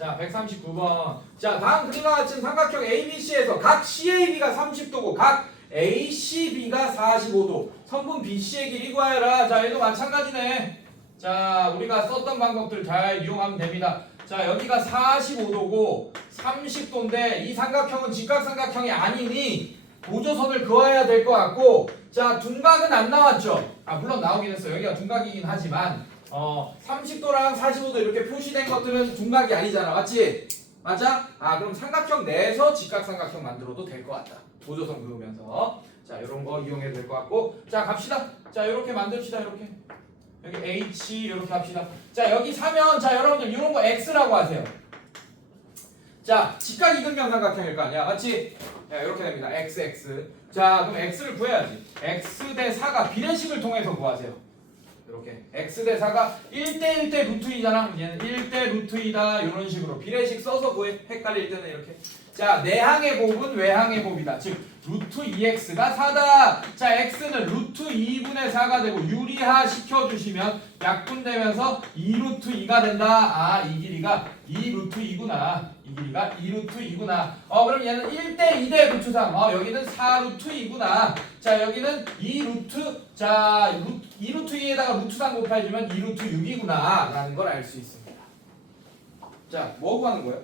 자, 139번. 자, 다음 그림과 같은 삼각형 ABC에서 각 CAB가 30도고 각 ACB가 45도. 성분 BC의 길이 구하여라. 자, 얘도 마찬가지네. 자, 우리가 썼던 방법들 잘 이용하면 됩니다. 자, 여기가 45도고 30도인데 이 삼각형은 직각삼각형이 아니니 보조선을 그어야 될 것 같고 자, 둔각은 안 나왔죠. 아, 물론 나오긴 했어요. 여기가 둔각이긴 하지만 어, 30도랑 45도 이렇게 표시된 것들은 둔각이 아니잖아. 맞지? 맞아? 아, 그럼 삼각형 내에서 직각삼각형 만들어도 될 것 같다. 보조선 그으면서. 자, 이런 거 이용해도 될 것 같고. 자, 갑시다. 자, 이렇게 만듭시다. 이렇게. 여기 H 이렇게 합시다. 자, 여기 사면 자, 여러분들 이런 거 X라고 하세요. 자, 직각 이등변 삼각형일 거 아니야. 맞지? 야, 이렇게 됩니다. X, X. 자, 그럼 X를 구해야지. X 대 4가 비례식을 통해서 구하세요. 이렇게 x 대 4가 1대 1대 루트 2잖아. 얘는 1대 루트 2다. 이런 식으로 비례식 써서 구해. 헷갈릴 때는 이렇게. 자, 내항의 곱은 외항의 곱이다. 즉 루트 2x가 4다. 자, x는 루트 2분의 4가 되고 유리화 시켜주시면 약분되면서 2루트 2가 된다. 아, 이 길이가 2루트 2구나. 이 길이가 2루트 2구나. 어, 그럼 얘는 1대 2대 루트 3. 어, 여기는 4루트 2구나. 자, 여기는 2루트, 자, 2루트 2에다가 루트 3 곱해주면 2루트 6이구나. 라는 걸 알 수 있습니다. 자, 뭐 구하는 거예요?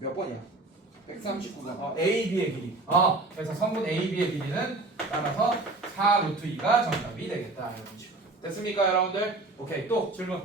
몇 번이야? 139번. 어, AB의 길이. 어, 그래서 성분 AB의 길이는 따라서 4 루트 2가 정답이 되겠다. 이런 식으로. 됐습니까, 여러분들? 오케이, 또 질문.